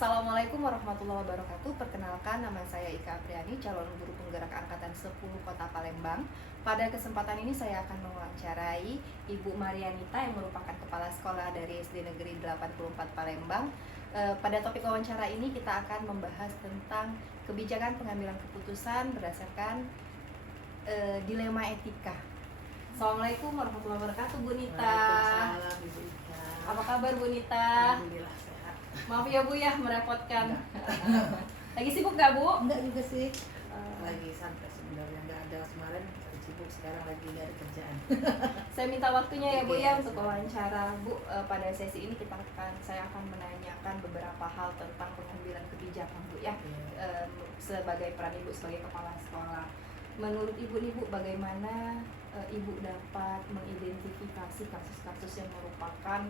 Assalamualaikum warahmatullahi wabarakatuh. Perkenalkan, nama saya Ika Apriani, calon guru penggerak angkatan 10 Kota Palembang. Pada kesempatan ini saya akan mewawancarai Ibu Marianita yang merupakan kepala sekolah dari SD Negeri 84 Palembang. Pada topik wawancara ini kita akan membahas tentang kebijakan pengambilan keputusan berdasarkan dilema etika. Assalamualaikum warahmatullahi wabarakatuh, Bu Nita. Waalaikumsalam, Ibu Ika. Apa kabar, Bu Nita? Alhamdulillah sehat. Maaf ya Bu ya, merepotkan. Lagi sibuk gak Bu? Enggak juga sih. Lagi santai sebenarnya, enggak ada kemarin sibuk, sekarang lagi enggak ada kerjaan. Saya minta waktunya ya Bu ya Oke. untuk wawancara Bu. Pada sesi ini saya akan menanyakan beberapa hal tentang pengambilan kebijakan Bu ya. Sebagai peran Ibu sebagai kepala sekolah. Menurut Ibu nih Bu, bagaimana Ibu dapat mengidentifikasi kasus-kasus yang merupakan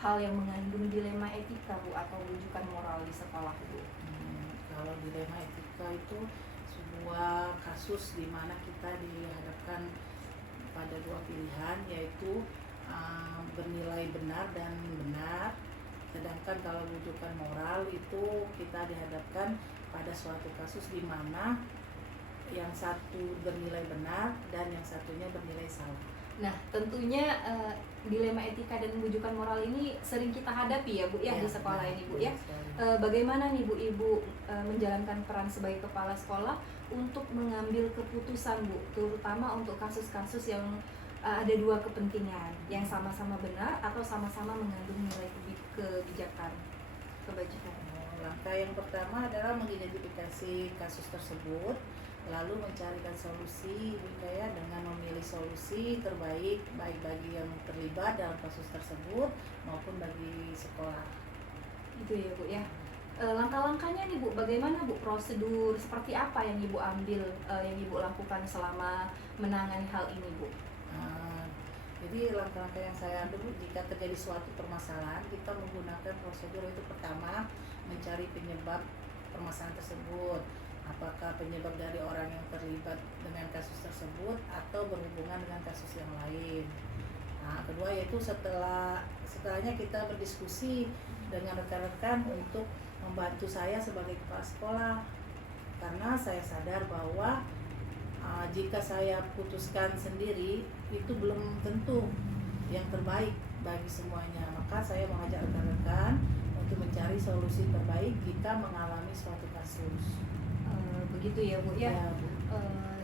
hal yang mengandung dilema etika Bu atau rujukan moral di sekolah Bu? Kalau dilema etika itu sebuah kasus di mana kita dihadapkan pada dua pilihan, yaitu bernilai benar dan benar. Sedangkan kalau rujukan moral itu kita dihadapkan pada suatu kasus di mana yang satu bernilai benar dan yang satunya bernilai salah. Nah, tentunya dilema etika dan rujukan moral ini sering kita hadapi ya Bu ya, di sekolah ini Bu ya. Bagaimana nih Bu Ibu menjalankan peran sebagai kepala sekolah untuk mengambil keputusan Bu, terutama untuk kasus-kasus yang ada dua kepentingan yang sama-sama benar atau sama-sama mengandung nilai kebijakan. Langkah yang pertama adalah mengidentifikasi kasus tersebut, lalu mencarikan solusi dengan memilih solusi terbaik baik bagi yang terlibat dalam kasus tersebut maupun bagi sekolah. Itu ya Bu ya. Langkah-langkahnya nih Bu, bagaimana Bu, prosedur seperti apa yang Ibu ambil, yang Ibu lakukan selama menangani hal ini Bu? Jadi langkah-langkah yang saya ambil jika terjadi suatu permasalahan, kita menggunakan prosedur itu pertama mencari penyebab permasalahan tersebut. Apakah penyebab dari orang yang terlibat dengan kasus tersebut atau berhubungan dengan kasus yang lain. Kedua yaitu setelahnya kita berdiskusi dengan rekan-rekan untuk membantu saya sebagai kepala sekolah, karena saya sadar bahwa jika saya putuskan sendiri itu belum tentu yang terbaik bagi semuanya. Maka saya mengajak rekan-rekan untuk mencari solusi terbaik jika mengalami suatu kasus. Begitu ya Bu ya. Ya, Bu.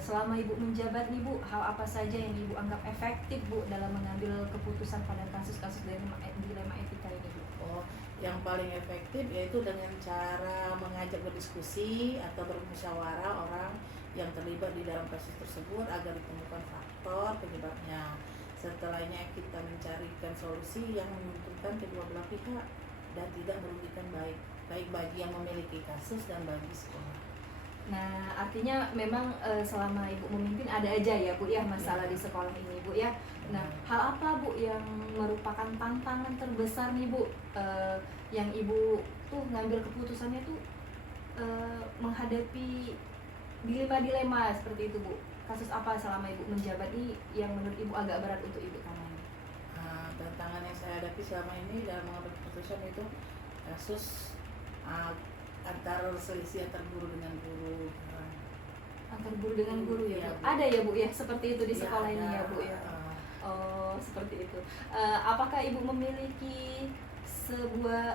Selama Ibu menjabat nih Bu, hal apa saja yang Ibu anggap efektif Bu dalam mengambil keputusan pada kasus-kasus dilema etika ini Bu? Yang paling efektif yaitu dengan cara mengajak berdiskusi atau bermusyawarah orang yang terlibat di dalam kasus tersebut agar ditemukan faktor penyebabnya. Setelahnya kita mencarikan solusi yang menguntungkan kedua belah pihak dan tidak merugikan baik bagi yang memiliki kasus dan bagi sekolah. Nah, artinya memang selama Ibu memimpin ada aja ya Bu ya masalah di sekolah ini Bu ya. Nah, hal apa Bu yang merupakan tantangan terbesar nih Bu, yang Ibu tuh ngambil keputusannya tuh menghadapi dilema seperti itu Bu? Kasus apa selama Ibu menjabat ini yang menurut Ibu agak berat untuk Ibu tangani? Tantangan yang saya hadapi selama ini dalam mengambil keputusan itu kasus antar selisih antar guru dengan guru. Antar guru dengan guru ya, Iya, Bu? Bu. Ada ya Bu ya, seperti itu di Ya, sekolah ini ada. ya Bu ya? Oh, seperti itu. Apakah Ibu memiliki sebuah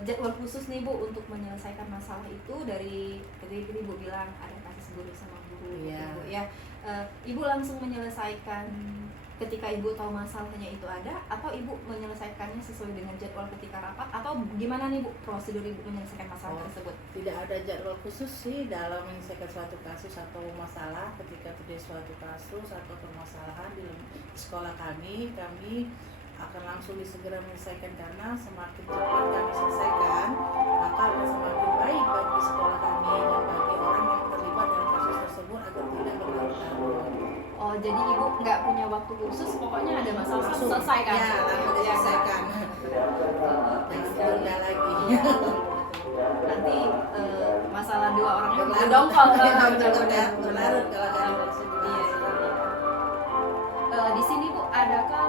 jadwal khusus nih Bu untuk menyelesaikan masalah itu? Dari tadi Ibu bilang ada kasus guru sama guru Iya. Bu ya. Ibu langsung menyelesaikan ketika Ibu tahu masalahnya itu ada, atau Ibu menyelesaikannya sesuai dengan jadwal ketika rapat, atau gimana nih Bu prosedur Ibu menyelesaikan masalah tersebut? Tidak ada jadwal khusus sih dalam menyelesaikan suatu kasus atau masalah. Ketika terjadi suatu kasus atau permasalahan di sekolah kami akan langsung disegera menyelesaikan, karena semakin cepat kami selesaikan maka akan semakin baik bagi sekolah kami dan bagi orang yang terlibat dalam kasus tersebut agar tidak berlarut-larut. Oh, jadi Ibu nggak punya waktu khusus, pokoknya ada masalah Langsung selesaikan. ya, langsung diselesaikan. Jangan tunda lagi. Nanti masalah dua orang itu Berlarut. dongkol Berlarut kalau kami langsung dibahas. Di sini Bu, adakah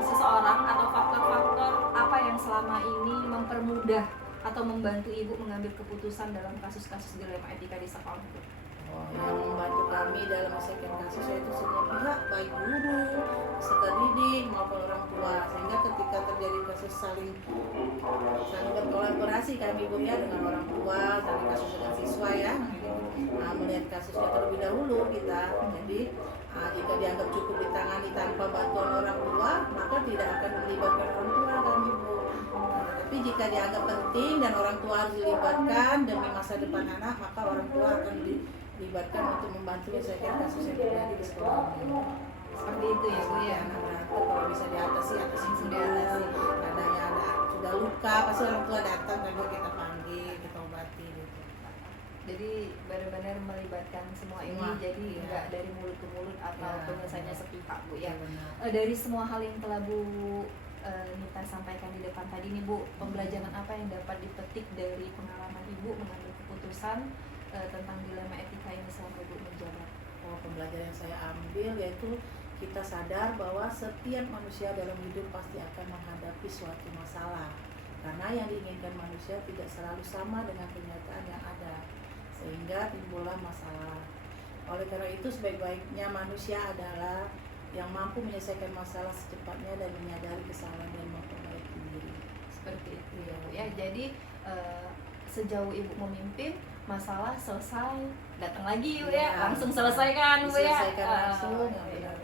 seseorang atau faktor-faktor apa yang selama ini mempermudah atau membantu Ibu mengambil keputusan dalam kasus-kasus dilema etika di sekolah, Bu? Yang membantu kami dalam menyelesaikan kasus yaitu semua pihak, baik guru, peserta didik maupun orang tua, sehingga ketika terjadi kasus saling berkolaborasi kami Bu ya dengan orang tua, saling kasus dengan siswa ya, melihat kasusnya terlebih dahulu kita. Jadi jika dianggap cukup ditangani tanpa bantuan orang tua, maka tidak akan melibatkan orang tua kami Bu. Tapi jika dianggap penting dan orang tua harus dilibatkan demi masa depan anak, maka orang tua akan dilibatkan untuk membantu menyelesaikan kasus yang terjadi di sekolah. Seperti itu ya Bu ya. Anak berantem kalau bisa diatasi sendiri. Adanya ada sudah luka, pasti orang tua datang dan kita panggil, kita obati gitu. Jadi benar-benar melibatkan semua ini, Semua, jadi iya. nggak dari mulut ke mulut atau Ya, penyelesaiannya benar. sepihak Bu ya. Benar. Dari semua hal yang telah Bu Nita sampaikan di depan tadi nih Bu, pembelajaran apa yang dapat dipetik dari pengalaman Ibu mengambil keputusan tentang dilema etika ini selama Ibu menjabat? Pembelajaran yang saya ambil yaitu kita sadar bahwa setiap manusia dalam hidup pasti akan menghadapi suatu masalah, karena yang diinginkan manusia tidak selalu sama dengan kenyataan yang ada, sehingga timbullah masalah. Oleh karena itu sebaik-baiknya manusia adalah yang mampu menyelesaikan masalah secepatnya dan menyadari kesalahan dan memperbaiki diri. Seperti itu ya Bu ya. Jadi sejauh Ibu memimpin, masalah selesai, datang lagi Bu ya, Ya, langsung selesaikan Bu ya. diselesaikan langsung, Iya, ya, benar.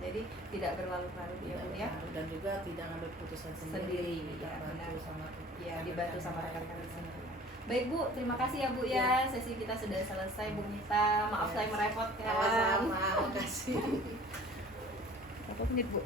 jadi tidak berlarut-larut ya Bu ya. Dan juga tidak ngambil keputusan Sendiri, sendiri, ya, benar. bantu sama Ya, dibantu sama rekan-rekan di rekan-rekan sini. Baik Bu, terima kasih ya Bu ya. Sesi kita sudah selesai Bu Nita. Maaf Ya. saya merepotkan. Sama-sama, makasih. Berapa menit Bu?